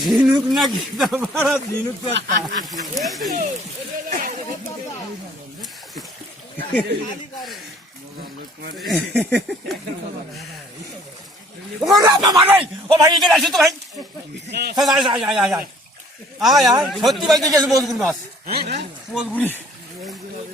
ঝিনুক নাকি? ঝিনুক তো ও ভাই এদিকে আসো তো ভাই। আয় আয় আয় আয় আয় আয়। আয় সত্যি ভাই দেখেছি মজগুরি মাছ। মজগুরি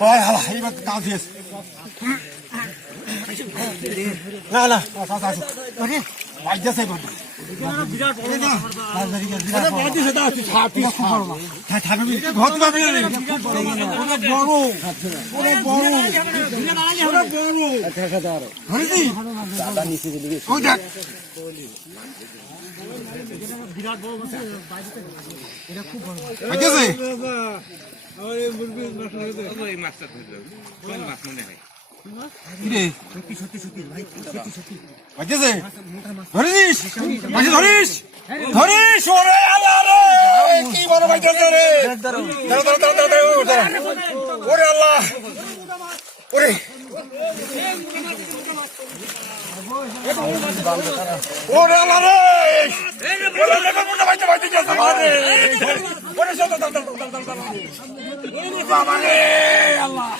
হয় হালা এইবার কাজ দিয়েছে না না আচ্ছা আচ্ছা আচ্ছা বিরাট বড় বাড়িতে দাও, তুই খা, তুই খা। ঘর পাবি না রে। ওটা বড়? ওরে আল্লাহ রে! ওরে! বাইতে বাইতে। বাবা রে! আল্লাহ!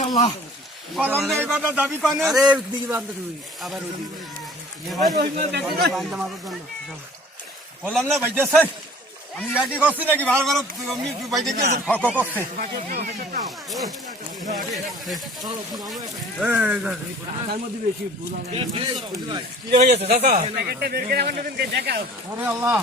আল্লাহ! কলম নেই, বাবা, দাবি না ইয়াকি করছি নাকি ভালো ভালো আমি ফক করছে। কি হয়ে গেছে চাচা? প্যাকেটটা বের করে দেখাও ওরে আল্লাহ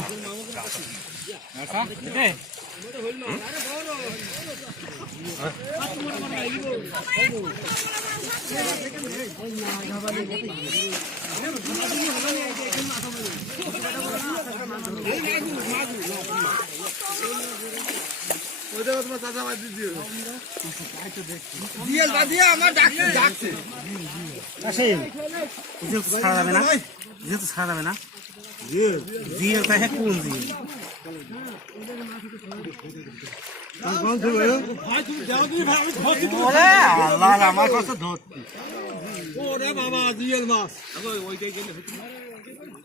ছাড়া যাবে না যেহেতু ছাড়া যাবে না। দিয়ে। তাকে কোন দিয়ে? আমার কাছে ধর। ওরে বাবা জিএল মাছ।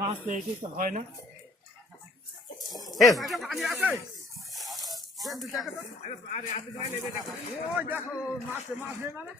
মাছ হয় না মাছ মাছ মানে